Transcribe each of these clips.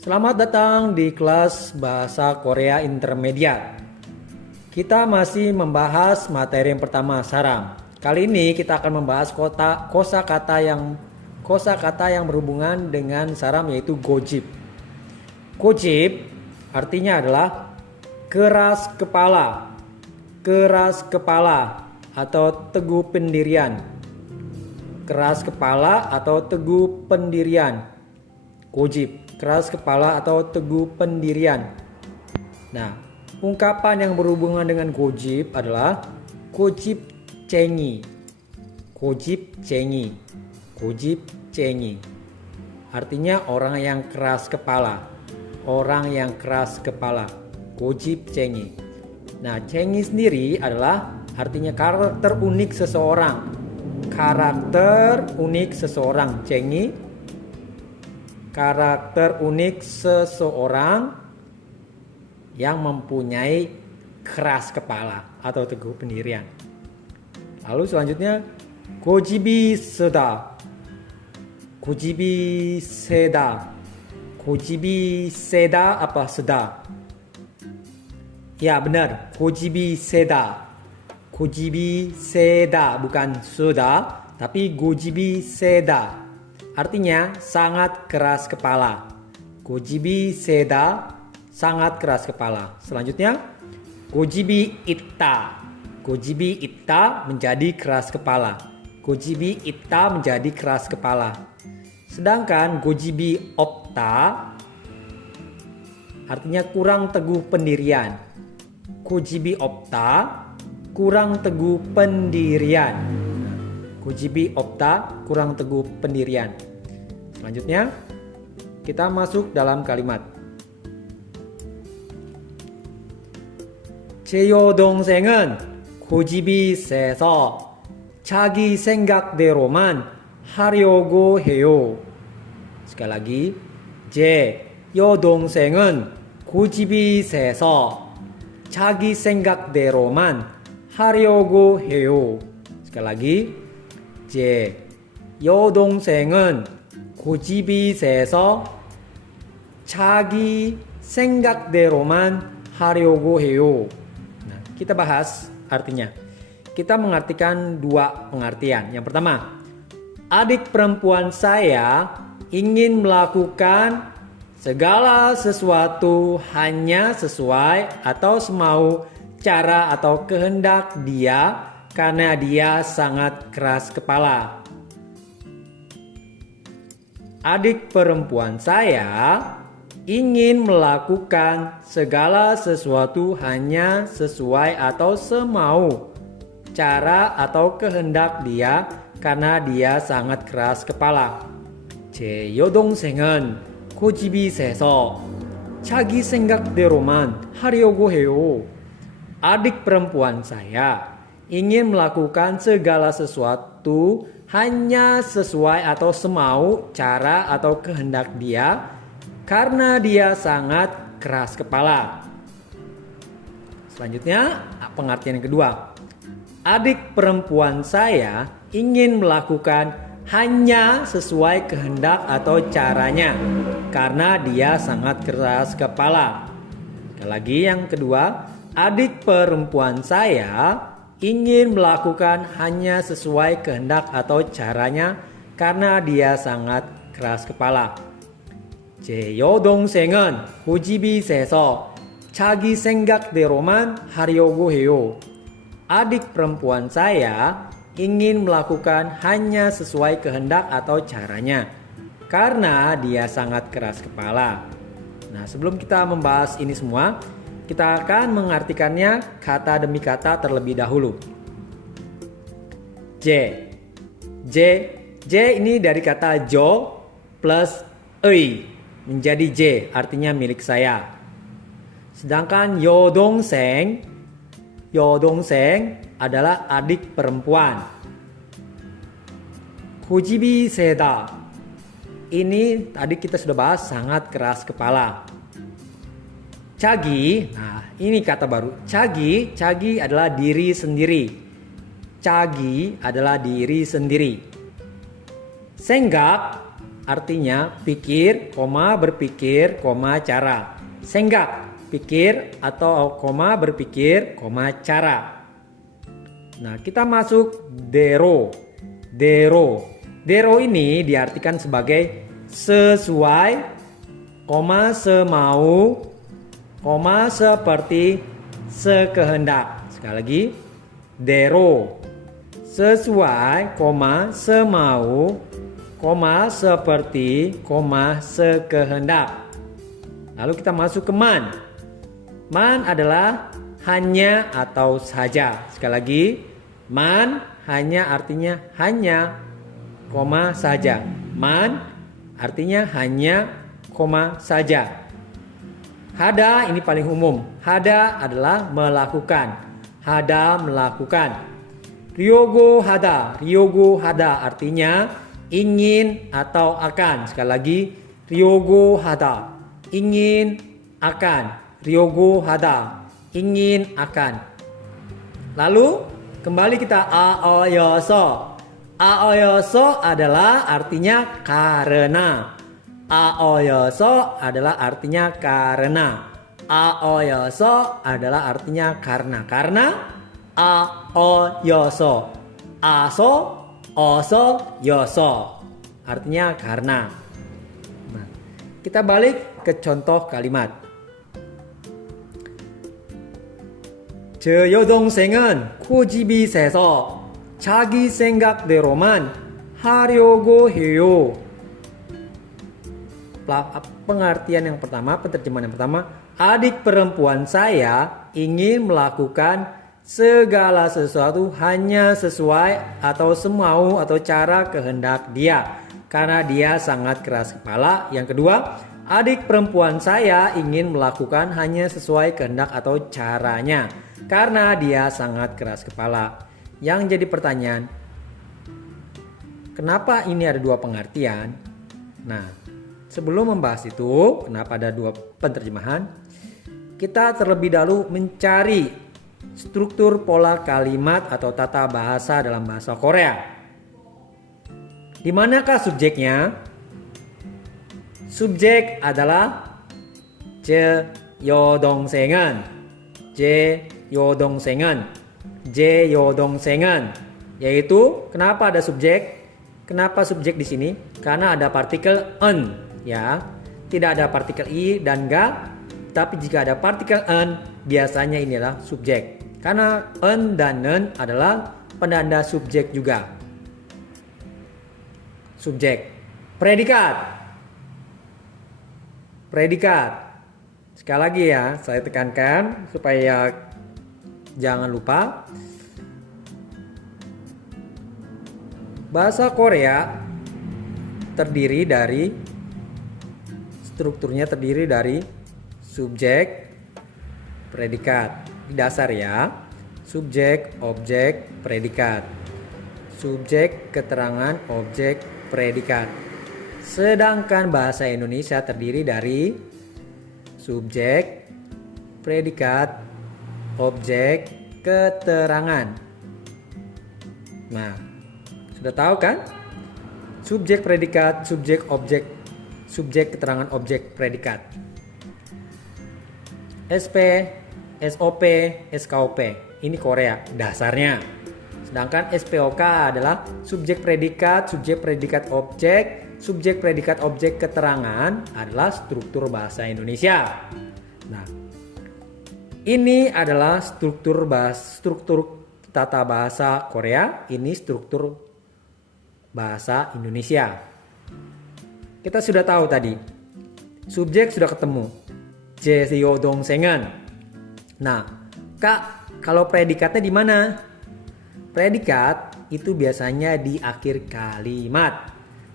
Selamat datang di kelas Bahasa Korea Intermediate. Kita masih membahas materi yang pertama, saram. Kali ini kita akan membahas kosakata yang berhubungan dengan saram, yaitu gojib. Gojib artinya adalah keras kepala, atau teguh pendirian. Keras kepala atau teguh pendirian. Gojib, keras kepala atau teguh pendirian. Nah, ungkapan yang berhubungan dengan gojib adalah gojib cengi. Gojib cengi. Gojib cengi. Artinya orang yang keras kepala. Orang yang keras kepala. Gojib cengi. Nah, cengi sendiri adalah artinya karakter unik seseorang. Karakter unik seseorang. Cengi, karakter unik seseorang yang mempunyai keras kepala atau teguh pendirian. Lalu selanjutnya gojibi seda. Gojibi seda. Gojibi seda apa seda? Ya benar, gojibi seda. Gojibi seda, bukan suda, tapi gojibi seda. Artinya sangat keras kepala. Gojibi seda, sangat keras kepala. Selanjutnya gojibi itta. Gojibi itta menjadi keras kepala. Gojibi itta menjadi keras kepala. Sedangkan gojibi opta artinya kurang teguh pendirian. Gojibi opta kurang teguh pendirian. Gojibi opta kurang teguh pendirian. Selanjutnya kita masuk dalam kalimat. 제 여동생은 고집이 세서 자기 생각대로만 하려고 해요. sekali lagi. 제 여동생은 고집이 세서 자기 생각대로만 하려고 해요. sekali lagi. 제 여동생은 고집이 세서 자기 생각대로만 하려고 해요. Nah, kita bahas artinya. Kita mengartikan dua pengertian. Yang pertama, adik perempuan saya ingin melakukan segala sesuatu hanya sesuai atau semau cara atau kehendak dia karena dia sangat keras kepala. Adik perempuan saya ingin melakukan segala sesuatu hanya sesuai atau semau cara atau kehendak dia karena dia sangat keras kepala. 제 여동생은 고집이 세서 자기 생각대로만 하려고 해요. Adik perempuan saya ingin melakukan segala sesuatu hanya sesuai atau semau cara atau kehendak dia karena dia sangat keras kepala. Selanjutnya pengertian yang kedua. Adik perempuan saya ingin melakukan hanya sesuai kehendak atau caranya karena dia sangat keras kepala. Sekali lagi yang kedua, adik perempuan saya ingin melakukan hanya sesuai kehendak atau caranya karena dia sangat keras kepala. 제 여동생은 고집이 세서 자기 생각대로만 하려고 해요. Adik perempuan saya ingin melakukan hanya sesuai kehendak atau caranya karena dia sangat keras kepala. Nah, sebelum kita membahas ini semua, kita akan mengartikannya kata demi kata terlebih dahulu. J ini dari kata jo plus ei menjadi J, artinya milik saya. Sedangkan 여동생 adalah adik perempuan. 고집이 세다, ini tadi kita sudah bahas sangat keras kepala. 자기, nah ini kata baru. 자기 adalah diri sendiri. 자기 adalah diri sendiri. 생각 artinya pikir, koma berpikir, koma cara. Senggak, pikir atau koma berpikir, koma cara. Nah, kita masuk dero. Dero ini diartikan sebagai sesuai, koma semau, koma seperti, sekehendak. Sekali lagi, dero. Sesuai, koma semau, koma seperti, koma sekehendak. Lalu kita masuk ke man. Man adalah hanya atau saja. Sekali lagi, man hanya artinya hanya, koma saja. Man artinya hanya, koma saja. Hada ini paling umum. Hada adalah melakukan. Hada melakukan. Ryogo hada artinya ingin atau akan. Sekali lagi, ryogo hada ingin akan. Ryogo hada ingin akan. Lalu kembali kita aoyoso. Aoyoso adalah artinya karena. Aoyoso adalah artinya karena. Aoyoso adalah artinya karena. Karena aoyoso. Aso, oso, yoso. Artinya karena. Nah, kita balik ke contoh kalimat. 저 여동생은 고집이세서 자기 생각대로만 하려고 해요. Pengertian yang pertama, penerjemahan yang pertama, adik perempuan saya ingin melakukan segala sesuatu hanya sesuai atau semau atau cara kehendak dia karena dia sangat keras kepala. Yang kedua, adik perempuan saya ingin melakukan hanya sesuai kehendak atau caranya karena dia sangat keras kepala. Yang jadi pertanyaan, kenapa ini ada dua pengertian? Nah, sebelum membahas itu, kenapa ada dua penerjemahan, kita terlebih dahulu mencari struktur pola kalimat atau tata bahasa dalam bahasa Korea. Di manakah subjeknya? Subjek adalah 제 여동생은, 제 여동생은, yaitu kenapa ada subjek? Kenapa subjek di sini? Karena ada partikel en, ya. Tidak ada partikel i dan ga, tapi jika ada partikel en, biasanya ini adalah subjek. Karena en dan nen adalah penanda subjek juga. Subjek. Predikat. Sekali lagi ya, saya tekankan supaya jangan lupa. Bahasa Korea strukturnya terdiri dari subjek, predikat. Di dasar ya, subjek, objek, predikat. Subjek, keterangan, objek, predikat. Sedangkan bahasa Indonesia terdiri dari subjek, predikat, objek, keterangan. Nah, sudah tahu kan? Subjek, predikat, subjek, objek, subjek, keterangan, objek, predikat. SP, SOP, SKOP. Ini Korea dasarnya. Sedangkan SPOK adalah subjek, predikat, objek, subjek, predikat, objek, keterangan adalah struktur bahasa Indonesia. Nah, ini adalah struktur tata bahasa Korea, ini struktur bahasa Indonesia. Kita sudah tahu tadi. Subjek sudah ketemu. 제 여동생은. Nah, Kak, kalau predikatnya di mana? Predikat itu biasanya di akhir kalimat.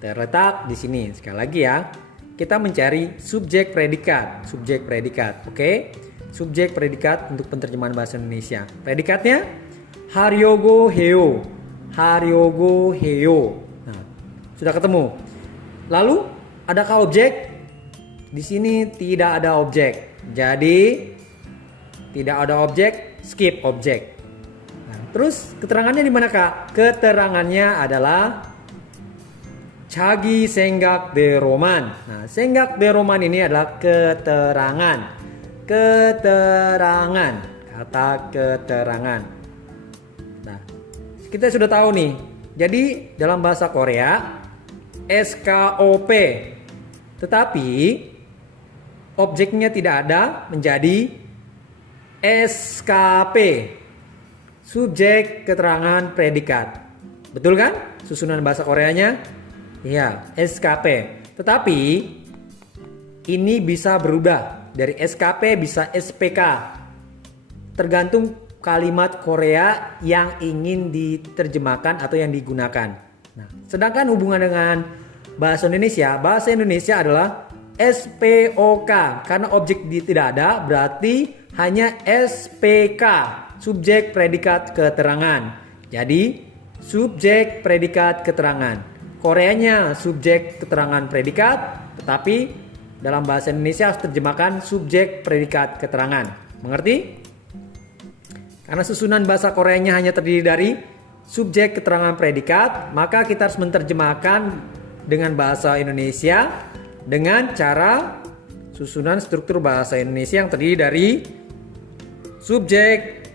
Terletak di sini. Sekali lagi ya. Kita mencari subjek predikat. Oke? Subjek predikat untuk penerjemahan bahasa Indonesia. Predikatnya 하려고 해요. Nah, sudah ketemu. Lalu adakah objek? Di sini tidak ada objek. Jadi tidak ada objek, skip objek. Nah, terus keterangannya di mana, Kak? Keterangannya adalah 자기 생각대로만. Nah, 생각대로만 ini adalah keterangan. Keterangan. Kata keterangan. Nah, kita sudah tahu nih. Jadi dalam bahasa Korea SKOP. Tetapi objeknya tidak ada, menjadi SKP. Subjek, keterangan, predikat. Betul kan? Susunan bahasa Koreanya? Iya, SKP. Tetapi ini bisa berubah. Dari SKP bisa SPK. Tergantung kalimat Korea yang ingin diterjemahkan atau yang digunakan. Nah, sedangkan hubungan dengan bahasa Indonesia adalah SPOK. Karena objek tidak ada, berarti hanya SPK. Subjek, predikat, keterangan. Jadi subjek, predikat, keterangan. Koreanya subjek, keterangan, predikat. Tetapi dalam bahasa Indonesia harus terjemahkan subjek, predikat, keterangan. Mengerti? Karena susunan bahasa Koreanya hanya terdiri dari subjek, keterangan, predikat, maka kita harus menerjemahkan dengan bahasa Indonesia dengan cara susunan struktur bahasa Indonesia yang terdiri dari subjek,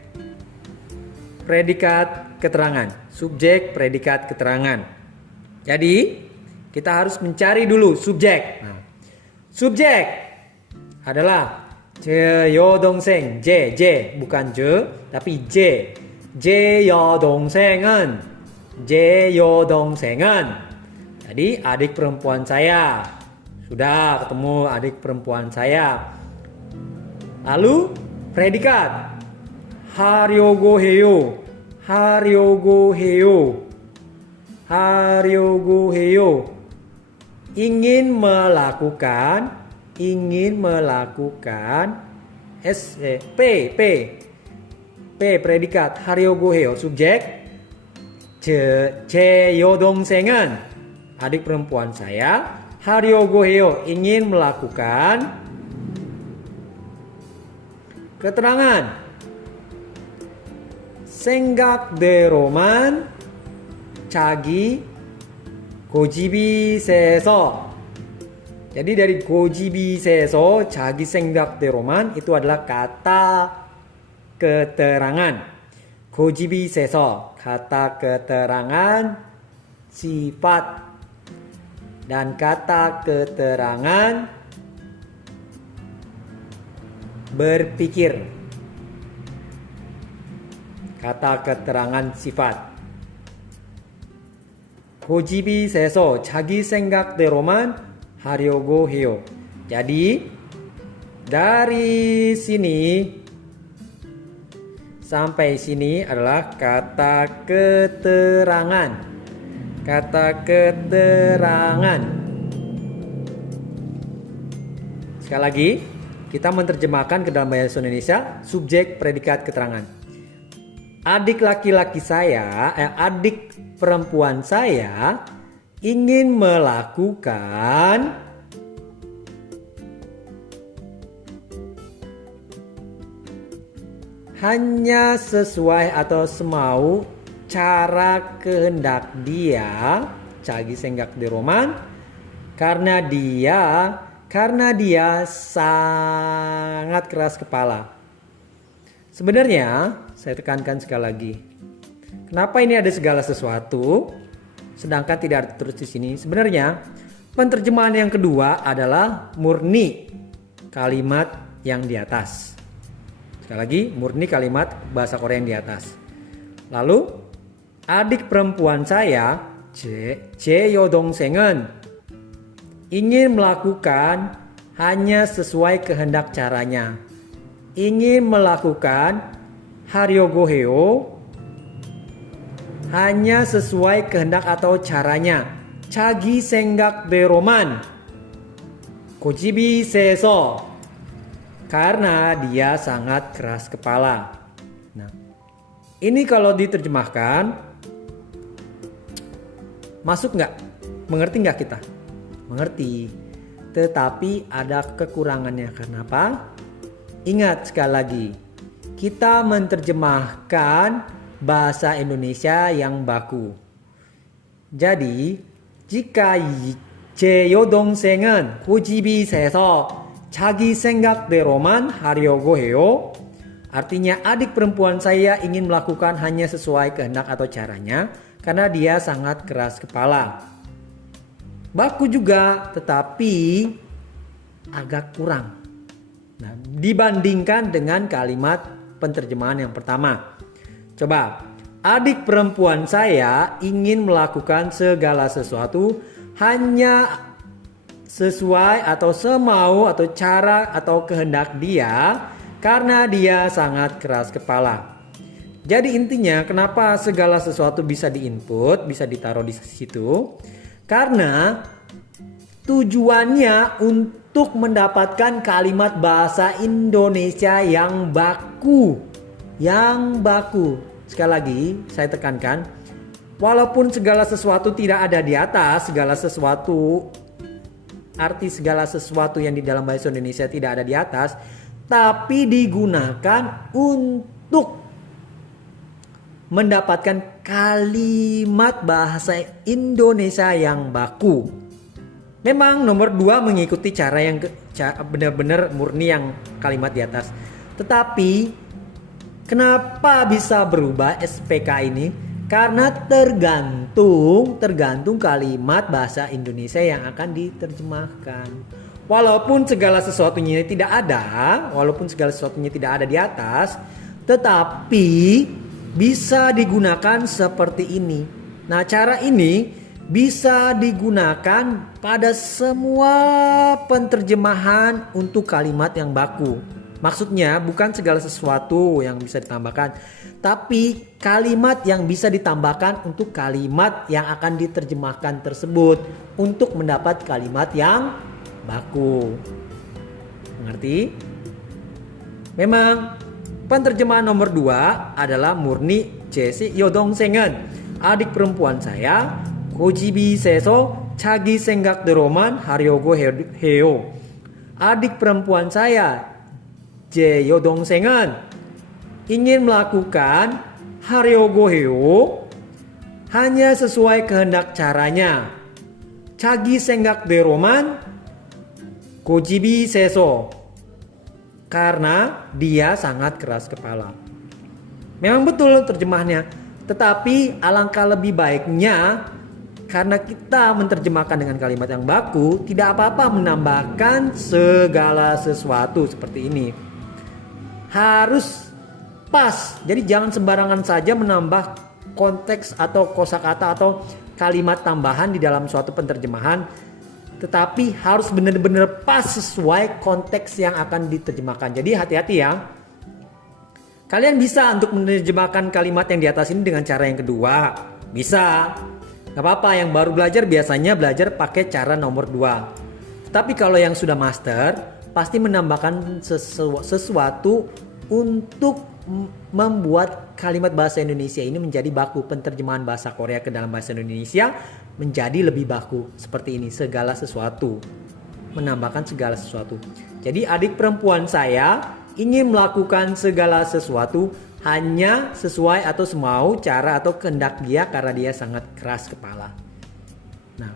predikat, keterangan. Subjek, predikat, keterangan. Jadi kita harus mencari dulu subjek. Nah, subjek adalah 제 여동생, 제 bukan je tapi 제. 제 여동생은, 제 여동생은. Jadi adik perempuan saya. Sudah ketemu adik perempuan saya. Lalu predikat 하려고 해요. 하려고 해요. 하려고 해요. Ingin melakukan, P predikat 하려고 해요. Subjek 제 여동생은, adik perempuan saya. 하려고 해요, ingin melakukan. Keterangan 생각대로만 자기 고집이세서. Jadi dari 고집이세서 자기 생각대로만 itu adalah kata keterangan. 고집이세서 kata keterangan sifat, dan kata keterangan berpikir. Kata keterangan sifat. 고집이 세서 자기 생각대로만 하려고 해요. Jadi dari sini sampai sini adalah kata keterangan. Kata keterangan. Sekali lagi, kita menerjemahkan ke dalam bahasa Indonesia subjek, predikat, keterangan. Adik laki-laki saya, adik perempuan saya ingin melakukan hanya sesuai atau semau cara kehendak dia, 자기 생각대로만, karena dia sangat keras kepala. Sebenarnya saya tekankan sekali lagi, kenapa ini ada segala sesuatu sedangkan tidak ada terus di sini? Sebenarnya penerjemahan yang kedua adalah murni kalimat yang di atas. Sekali lagi, murni kalimat bahasa Korea yang di atas. Lalu adik perempuan saya, 제 여동생은, ingin melakukan hanya sesuai kehendak caranya. Ingin melakukan 하려고 해요, hanya sesuai kehendak atau caranya. 자기 생각대로만, 고집이 세서, karena dia sangat keras kepala. Nah, ini kalau diterjemahkan masuk nggak? Mengerti nggak kita? Mengerti. Tetapi ada kekurangannya. Kenapa? Ingat sekali lagi, kita menerjemahkan bahasa Indonesia yang baku. Jadi, jika 제 여동생은 고집이 세서 자기 생각대로만 하려고 해요. Artinya adik perempuan saya ingin melakukan hanya sesuai kehendak atau caranya karena dia sangat keras kepala. Baku juga tetapi agak kurang. Nah, dibandingkan dengan kalimat penterjemahan yang pertama. Coba, adik perempuan saya ingin melakukan segala sesuatu hanya sesuai atau semau atau cara atau kehendak dia karena dia sangat keras kepala. Jadi intinya kenapa segala sesuatu bisa diinput, bisa ditaruh di situ? Karena tujuannya untuk mendapatkan kalimat bahasa Indonesia yang baku. Yang baku. Sekali lagi saya tekankan, walaupun segala sesuatu tidak ada di atas, segala sesuatu, arti segala sesuatu yang di dalam bahasa Indonesia tidak ada di atas, tapi digunakan untuk mendapatkan kalimat bahasa Indonesia yang baku. Memang nomor 2 mengikuti cara yang benar-benar murni yang kalimat di atas. Tetapi kenapa bisa berubah SPK ini? Karena tergantung kalimat bahasa Indonesia yang akan diterjemahkan. Walaupun segala sesuatunya tidak ada di atas, tetapi bisa digunakan seperti ini. Nah, cara ini bisa digunakan pada semua penterjemahan untuk kalimat yang baku. Maksudnya bukan segala sesuatu yang bisa ditambahkan, tapi kalimat yang bisa ditambahkan untuk kalimat yang akan diterjemahkan tersebut untuk mendapat kalimat yang baku. Mengerti? Memang penterjemahan nomor 2 adalah murni 제시 여동생은 adik perempuan saya 고집이 세서 자기 생각대로만 하려고 해요. Adik perempuan saya 제 여동생은 ingin melakukan 하려고 해요 hanya sesuai kehendak caranya. 자기 생각대로만 고집이 세서 karena dia sangat keras kepala. Memang betul terjemahnya, tetapi alangkah lebih baiknya karena kita menerjemahkan dengan kalimat yang baku, tidak apa-apa menambahkan segala sesuatu seperti ini. Harus pas. Jadi jangan sembarangan saja menambah konteks atau kosakata atau kalimat tambahan di dalam suatu penterjemahan, tetapi harus benar-benar pas sesuai konteks yang akan diterjemahkan. Jadi hati-hati ya. Kalian bisa untuk menerjemahkan kalimat yang di atas ini dengan cara yang kedua. Bisa. Gak apa-apa, yang baru belajar biasanya belajar pakai cara nomor 2. Tapi kalau yang sudah master, pasti menambahkan sesuatu untuk membuat kalimat bahasa Indonesia ini menjadi baku. Penterjemahan bahasa Korea ke dalam bahasa Indonesia menjadi lebih baku. Seperti ini, segala sesuatu. Menambahkan segala sesuatu. Jadi adik perempuan saya ingin melakukan segala sesuatu hanya sesuai atau semau cara atau kehendak dia karena dia sangat keras kepala. Nah,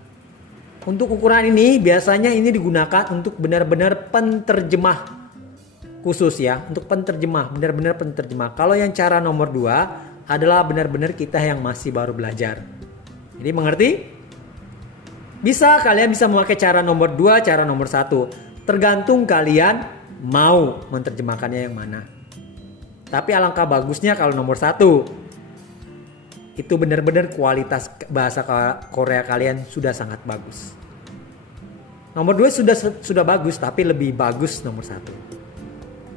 untuk ukuran ini biasanya ini digunakan untuk benar-benar penterjemah khusus ya, untuk penterjemah, benar-benar penterjemah. Kalau yang cara nomor 2 adalah benar-benar kita yang masih baru belajar. Jadi mengerti? Kalian bisa memakai cara nomor 2, cara nomor 1. Tergantung kalian mau menerjemahkannya yang mana. Tapi alangkah bagusnya kalau nomor 1 itu benar-benar kualitas bahasa Korea kalian sudah sangat bagus. Nomor 2 sudah bagus, tapi lebih bagus nomor 1.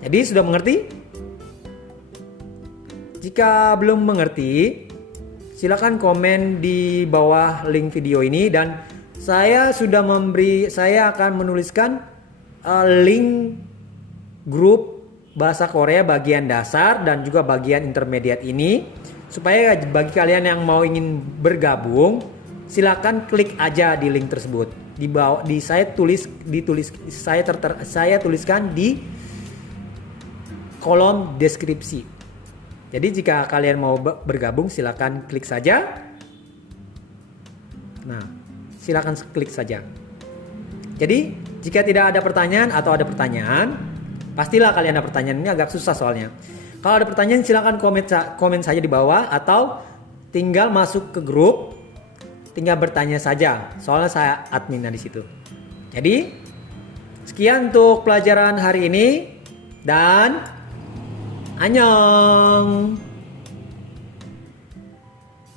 Jadi sudah mengerti? Jika belum mengerti, silakan komen di bawah link video ini dan saya akan menuliskan link grup bahasa Korea bagian dasar dan juga bagian intermediate ini, supaya bagi kalian yang mau ingin bergabung silakan klik aja di link tersebut. Di bawah saya tuliskan di kolom deskripsi. Jadi jika kalian mau bergabung silakan klik saja. Nah, silakan klik saja. Jadi jika tidak ada pertanyaan atau ada pertanyaan, pastilah kalian ada pertanyaan, ini agak susah soalnya. Kalau ada pertanyaan silakan komen saja di bawah atau tinggal masuk ke grup, tinggal bertanya saja. Soalnya saya adminnya di situ. Jadi sekian untuk pelajaran hari ini dan annyeong.